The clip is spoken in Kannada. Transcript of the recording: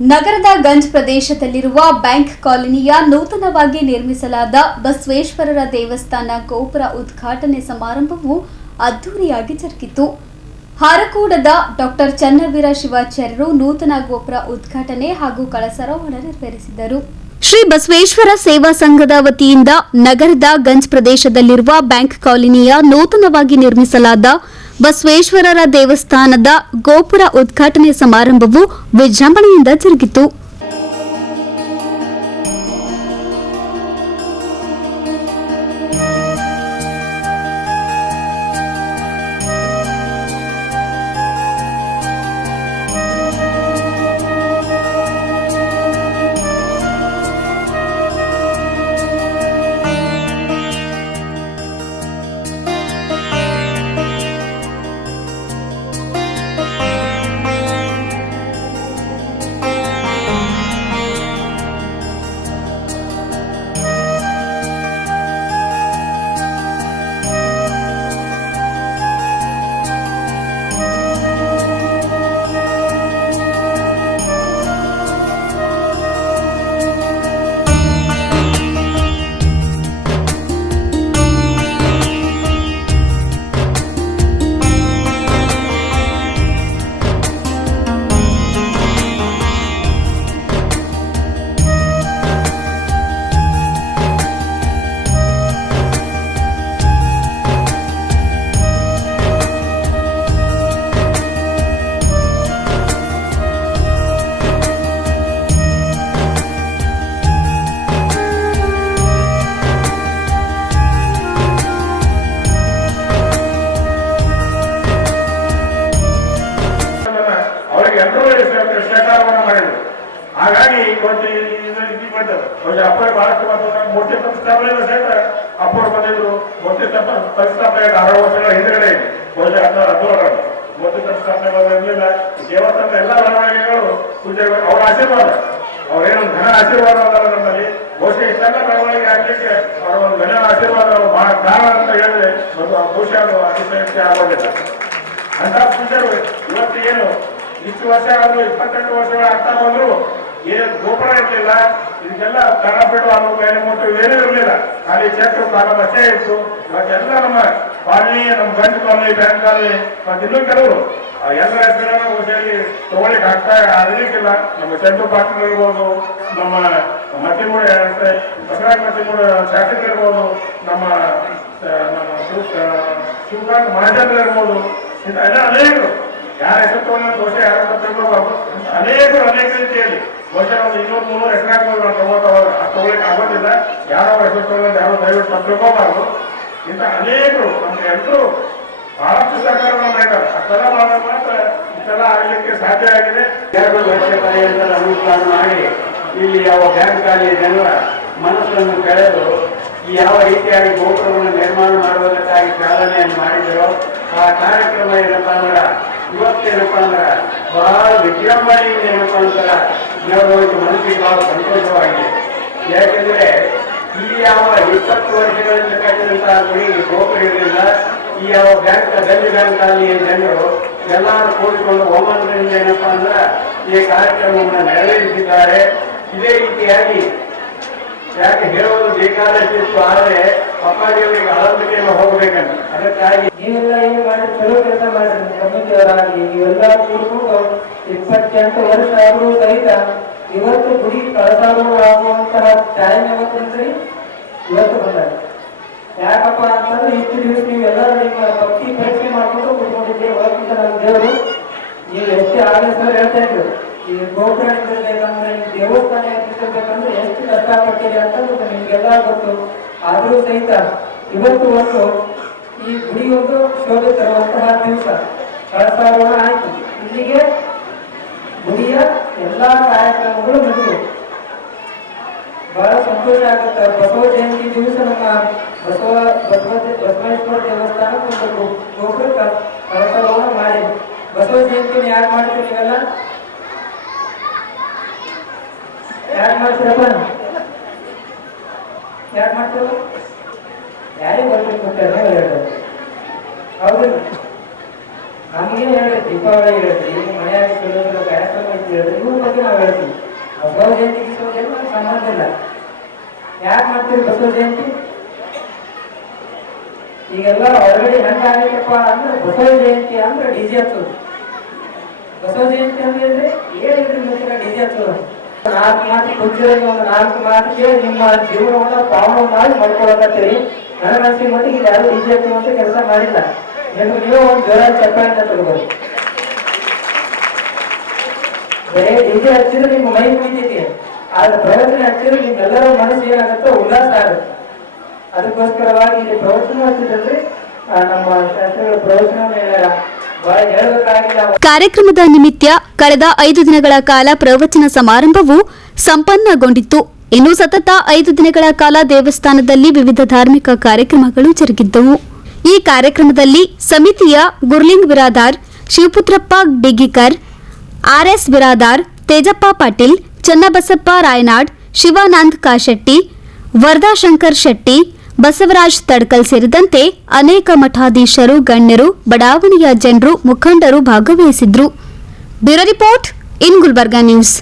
ನಗರದ ಗಂಜ್ ಪ್ರದೇಶದಲ್ಲಿರುವ ಬ್ಯಾಂಕ್ ಕಾಲೋನಿಯ ನೂತನವಾಗಿ ನಿರ್ಮಿಸಲಾದ ಬಸವೇಶ್ವರರ ದೇವಸ್ಥಾನ ಗೋಪುರ ಉದ್ಘಾಟನೆ ಸಮಾರಂಭವು ಅದ್ದೂರಿಯಾಗಿ ಜರುಗಿತು. ಹಾರಕೂಡದ ಡಾಕ್ಟರ್ ಚನ್ನವೀರ ಶಿವಾಚಾರ್ಯರು ನೂತನ ಗೋಪುರ ಉದ್ಘಾಟನೆ ಹಾಗೂ ಕಳಸಾರೋಹಣ ನೆರವೇರಿಸಿದರು. ಶ್ರೀ ಬಸವೇಶ್ವರ ಸೇವಾ ಸಂಘದ ವತಿಯಿಂದ ನಗರದ ಗಂಜ್ ಪ್ರದೇಶದಲ್ಲಿರುವ ಬ್ಯಾಂಕ್ ಕಾಲೋನಿಯ ನೂತನವಾಗಿ ನಿರ್ಮಿಸಲಾದ ಬಸವೇಶ್ವರರ ದೇವಸ್ಥಾನದ ಗೋಪುರ ಉದ್ಘಾಟನೆ ಸಮಾರಂಭವು ವಿಜೃಂಭಣೆಯಿಂದ ಜರುಗಿತು. ಹಾಗಾಗಿ ಅಪ್ಪ ಬಹಳಷ್ಟು ಮೂರ್ತಿ ಪ್ರತಿಷ್ಠಾಪನೆ ಸಹಿತ ಅಪ್ಪರು ಬಂದಿದ್ರು. ಮೂರ್ತಿ ಪ್ರತಿಷ್ಠಾಪನೆ 6 ವರ್ಷಗಳ ಹಿಂದಗಡೆ ಬಹುಶಃ 2017 ಮೂರ್ತಿ ಪ್ರತಿಷ್ಠಾಪನೆ ಬಂದಿರಲಿಲ್ಲ. ದೇವಸ್ಥಾನದ ಎಲ್ಲ ಬೆಳವಣಿಗೆಗಳು ಪೂಜೆ ಅವರ ಆಶೀರ್ವಾದ, ಅವರೇನು ಘನ ಆಶೀರ್ವಾದ ಅದಲ್ಲ ನಮ್ಮಲ್ಲಿ. ಬಹುಶಃ ಇಷ್ಟೆಲ್ಲ ಬೆಳವಣಿಗೆ ಆಗ್ಲಿಕ್ಕೆ ಅವರ ಒಂದು ಘನ ಆಶೀರ್ವಾದ ಬಹಳ ಕಾರಣ ಅಂತ ಹೇಳಿದ್ರೆ ಬಹುಶಃ ಅದು ಅತಿಶಯಕ್ಕೆ ಆಗೋದಿಲ್ಲ. ಅಂತ ಪೂಜೆಗಳು ಇವತ್ತು ಏನು ಇಷ್ಟು ವರ್ಷ ಆದ್ರೂ 28 ವರ್ಷಗಳ ಆಗ್ತಾ ಬಂದ್ರು ಏನು ಗೋಪುರ ಇರ್ಲಿಲ್ಲ. ಇದಕ್ಕೆಲ್ಲ ಕರಾಪೇಟು ಅನ್ನೋ ಮೇಲೆ ಮತ್ತು ಏನೂ ಇರಲಿಲ್ಲ. ಖಾಲಿ ಚಕ್ರ ಕಾಲ ಅಷ್ಟೇ ಇತ್ತು. ಇವತ್ತೆಲ್ಲ ನಮ್ಮ ಕಾಲನಿ, ನಮ್ಮ ಗಂಜ್ ಕಾಲನಿ, ಬ್ಯಾಂಕ್ ಕಾಲನಿ ಮತ್ತೆ ಇನ್ನೂ ಕೆಲವರು ಎಲ್ಲ ಹೆಸರನ್ನ ಬಹುಶಃ ತಗೊಳ್ಳಿಕ್ಕೆ ಆಗಲಿಕ್ಕಿಲ್ಲ. ನಮ್ಮ ಚಂದ್ರು ಪಾಟೀಲ್ ಇರ್ಬೋದು, ನಮ್ಮ ಮತ್ತಿಮೂಡ ಬಸವರಾಜ ಮತ್ತಿಮೂಡ ಶಾಸಕರು ಇರ್ಬೋದು, ನಮ್ಮ ಶಿವಕಾಂತ್ ಮಹಾಜನ್ ಇರ್ಬೋದು, ಎಲ್ಲ ಅನೇಕರು ಯಾರ ಹೆಸರು ಬಹುಶಃ ಯಾರು ತಿಳ್ಕೋಬಾರ್ದು. ಅನೇಕರು ಅನೇಕ ರೀತಿಯಲ್ಲಿ ಬಹುಶಃ ಒಂದು 200-300 ಹೆಸರಾಗ್ಬೋದು. ನಾವು ತಗೊಳ್ಳಿಕ್ಕೆ ಆಗೋದಿಲ್ಲ. ಯಾರೋ ಹೆಸರು ತಗೊಳ್ಳೋದು ಯಾರೋ ದಯವಿಟ್ಟು ತಿಳ್ಕೋಬಾರ್ದು. ಇಂಥ ಅನೇಕರು ನಮ್ಗೆ ಎಲ್ಲರೂ ಬಹಳಷ್ಟು ಸಹಕಾರವನ್ನು ಮಾಡಿದ್ದಾರೆ. ಅಷ್ಟೆಲ್ಲ ಮಾಡಿದ್ರೆ ಮಾತ್ರ ಇಷ್ಟೆಲ್ಲ ಆಗಲಿಕ್ಕೆ ಸಾಧ್ಯ ಆಗಿದೆ. 2 ವರ್ಷ ಪರ್ಯಂತ ಅನುಷ್ಠಾನ ಮಾಡಿ ಇಲ್ಲಿ ಯಾವ ಬ್ಯಾಂಕ್ ಕಾಲನಿ ಜನರ ಮನಸ್ಸನ್ನು ಕಳೆದು ಯಾವ ರೀತಿಯಾಗಿ ಗೋಪುರವನ್ನು ನಿರ್ಮಾಣ ಮಾಡುವುದಕ್ಕಾಗಿ ಚಾಲನೆಯನ್ನು ಮಾಡಿದರೋ ಆ ಕಾರ್ಯಕ್ರಮ ಏನಪ್ಪಾ ಅಂದ್ರೆ ಇವತ್ತೇನಪ್ಪ ಅಂದ್ರೆ ಬಹಳ ವಿಜೃಂಭಣೆಯಿಂದ ಏನಪ್ಪಾ ಅಂತಾರ ನೋಡುವಂತ ಮನಸ್ಸಿಗೆ ಬಹಳ ಸಂತೋಷವಾಗಿದೆ. ಯಾಕೆಂದ್ರೆ ಈ ಯಾವ 20 ವರ್ಷಗಳಿಂದ ಕಟ್ಟಿದಂತಹ ಗುಡಿ ಗೋಪುರ ಇರಲಿಲ್ಲ. ಈ ಯಾವ ಗಂಜ್ ಬ್ಯಾಂಕ್ ಕಾಲನಿಯ ಜನರು ಎಲ್ಲರೂ ಕೂಡಿಕೊಂಡು ಒಮ್ಮಂದರಿಂದ ಏನಪ್ಪಾ ಅಂದ್ರೆ ಈ ಕಾರ್ಯಕ್ರಮವನ್ನು ನೆರವೇರಿಸಿದ್ದಾರೆ. ಇದೇ ರೀತಿಯಾಗಿ ಯಾಕೆ ಹೇಳುವುದು ಬೇಕಾದಷ್ಟಿತ್ತು, ಆದರೆ ಅಪ್ಪಾಜಿಯವರಿಗೆ ಅಳವಡಿಕೆಯನ್ನು ಹೋಗ್ಬೇಕಂತ ಅದಕ್ಕಾಗಿ ನೀವೆಲ್ಲ ಏನು ಮಾಡಿ ಚಲೋ ಕೆಲಸ ಮಾಡಿರಿ. ಕಮಿಟಿಯವರಾಗಿ ನೀವೆಲ್ಲ ಕೂಡಿಕೊಂಡು 28 ವರ್ಷ ಆದರೂ ಸಹಿತ ಇವತ್ತು ಗುಡಿ ಕಳಸಾರೋಹಣ ಆಗುವಂತಹ ಟೈಮ್ ಯಾವತ್ತಂದ್ರಿ ಇವತ್ತು ಬಂದಾಗ. ಯಾಕಪ್ಪ ಅಂತಂದ್ರೆ ಇಷ್ಟು ದಿವಸ ನೀವೆಲ್ಲರೂ ನಿಮ್ಮ ಭಕ್ತಿ ಪರೀಕ್ಷೆ ಮಾಡ್ಕೊಂಡು ಕೂತ್ಕೊಂಡಿದ್ದೆ. ಇವತ್ತಿಂದ ನಮ್ಮ ದೇವರು ನೀವು ಎಷ್ಟೇ ಆಗಲಿ ಸರ್ ಹೇಳ್ತಾ ಇದ್ರು, ಈ ಗೋಪುರ ನಿಂತಿರ್ಬೇಕಂದ್ರೆ ಈ ದೇವಸ್ಥಾನ ನಿಂತಿರ್ಬೇಕಂದ್ರೆ ಎಷ್ಟು ಕಷ್ಟಪಟ್ಟಿದೆ ಅಂತ ನಿಮ್ಗೆಲ್ಲ ಗೊತ್ತು. ಆದರೂ ಸಹಿತ ಇವತ್ತು ಒಂದು ಈ ಗುಡಿ ಒಂದು ಶೋಭೆ ತರುವಂತಹ ದಿವಸ ಕಳಸಾರೋಹಣ ಆಯ್ತು. ಇಲ್ಲಿಗೆ ಗುಡಿಯ ಎಲ್ಲಾ ಕಾರ್ಯಕ್ರಮಗಳು ಮುಗಿದು ಬಹಳ ಸಂತೋಷ ಆಗುತ್ತೆ. ಬಸವ ಜಯಂತಿ ದಿವಸ ನಮ್ಮ ಬಸವೇಶ್ವರ ದೇವಸ್ಥಾನಕ್ಕೆ ಒಂದು ಗೋಪುರ ಕಳಸಾರೋಹಣ ಮಾಡಿ ಬಸವ ಜಯಂತಿನ ಯಾಕೆ ಮಾಡ್ತೀವಿ ನೀವೆಲ್ಲ? ಯಾಕೆ ಮಾಡ್ತೀರಪ್ಪ? ಯಾಕೆ ಮಾಡ್ತೀರ? ಯಾರಿಗೆ ಬರ್ಬೇಕು ಕೊಟ್ಟಾರೆ ಹೇಳ್ತಾರೆ. ಹೌದು, ನಮಗೇನು ಹೇಳಿ ದೀಪಾವಳಿ ಹೇಳ್ತೀವಿ. ಮನೆಯಾಗಿ ಕೆಲವೊಂದು ಕಾರ್ಯಕ್ರಮ ಐತಿ ಹೇಳಿದ್ರೆ ಇವ್ರ ಬಗ್ಗೆ ನಾವು ಹೇಳ್ತೀವಿ. ಬಸವ ಜಯಂತಿ ನಮ್ಗೆ ಸಂಬಂಧ ಇಲ್ಲ. ಯಾಕೆ ಮಾಡ್ತೀವಿ ಬಸವ ಜಯಂತಿ? ಈಗೆಲ್ಲ ಹೊರಗಡೆ ಹೆಂಗಾಗೈತಪ್ಪ ಅಂದ್ರೆ ಬಸವ ಜಯಂತಿ ಅಂದ್ರೆ ಡಿಜೆ ಹಚ್ಚೋದು. ಬಸವ ಜಯಂತಿ ಅಂದ್ರೆ ಏನಿದ್ರಿ ಡಿಜೆ ಹಚ್ಚೋದು. 4 ಮಾತು ಕುಂಚಿರಾಗಿ ಒಂದು 4 ಮಾತಿಗೆ ನಿಮ್ಮ ಜೀವನವನ್ನ ಪಾವನವಾಗಿ ಮಾಡ್ಕೊಳಕತ್ತೀರಿ. ನನ್ನ ಮನಸ್ಸಿನ ಮಟ್ಟಿಗೆ ಯಾರು ಡಿಜೆ ಹಚ್ಚುವಂತ ಕೆಲಸ ಮಾಡಿಲ್ಲ. ನೀವು ಒಂದು ಜ್ವರ ಚಪ್ಪಾಳೆ ತಗೋಬೋದು. ಬರೀ ಡಿಜೆ ಹಚ್ಚಿದ್ರೆ ನಿಮ್ಮ ಮೈ ಕುಳಿತೈತಿ, ಆದ್ರೆ ಪ್ರವಚನ ಹಚ್ಚಿದ್ರೆ ನಿಮ್ಮೆಲ್ಲರ ಮನಸ್ಸು ಏನಾಗುತ್ತೆ, ಉಲ್ಲಾಸ ಆಗುತ್ತೆ. ಅದಕ್ಕೋಸ್ಕರವಾಗಿ ಇಲ್ಲಿ ಪ್ರವಚನ ಹಚ್ಚಿದ್ರೆ ನಮ್ಮ ಶಾಸ್ತ್ರಗಳ ಪ್ರವಚನ ಬಹಳ ಹೇಳಬೇಕಾಗಿಲ್ಲ. ಕಾರ್ಯಕ್ರಮದ ನಿಮಿತ್ತ ಕಳೆದ 5 ದಿನಗಳ ಕಾಲ ಪ್ರವಚನ ಸಮಾರಂಭವು ಸಂಪನ್ನಗೊಂಡಿತ್ತು. ಇನ್ನು ಸತತ 5 ದಿನಗಳ ಕಾಲ ದೇವಸ್ಥಾನದಲ್ಲಿ ವಿವಿಧ ಧಾರ್ಮಿಕ ಕಾರ್ಯಕ್ರಮಗಳು ಜರುಗಿದ್ದವು. ಈ ಕಾರ್ಯಕ್ರಮದಲ್ಲಿ ಸಮಿತಿಯ ಗುರ್ಲಿಂಗ್ ಬಿರಾದಾರ್, ಶಿವಪುತ್ರಪ್ಪ ಡಿಗಿಕರ್, ಆರ್ಎಸ್ ಬಿರಾದಾರ್, ತೇಜಪ್ಪ ಪಾಟೀಲ್, ಚನ್ನಬಸಪ್ಪ ರಾಯನಾಡ್, ಶಿವಾನಂದ್ ಕಾಶೆಟ್ಟಿ, ವರದಾಶಂಕರ್ ಶೆಟ್ಟಿ, ಬಸವರಾಜ್ ತಡ್ಕಲ್ ಸೇರಿದಂತೆ ಅನೇಕ ಮಠಾಧೀಶರು, ಗಣ್ಯರು, ಬಡಾವಣೆಯ ಜನರು, ಮುಖಂಡರು ಭಾಗವಹಿಸಿದ್ರು. Bureau report in Gulbarga news.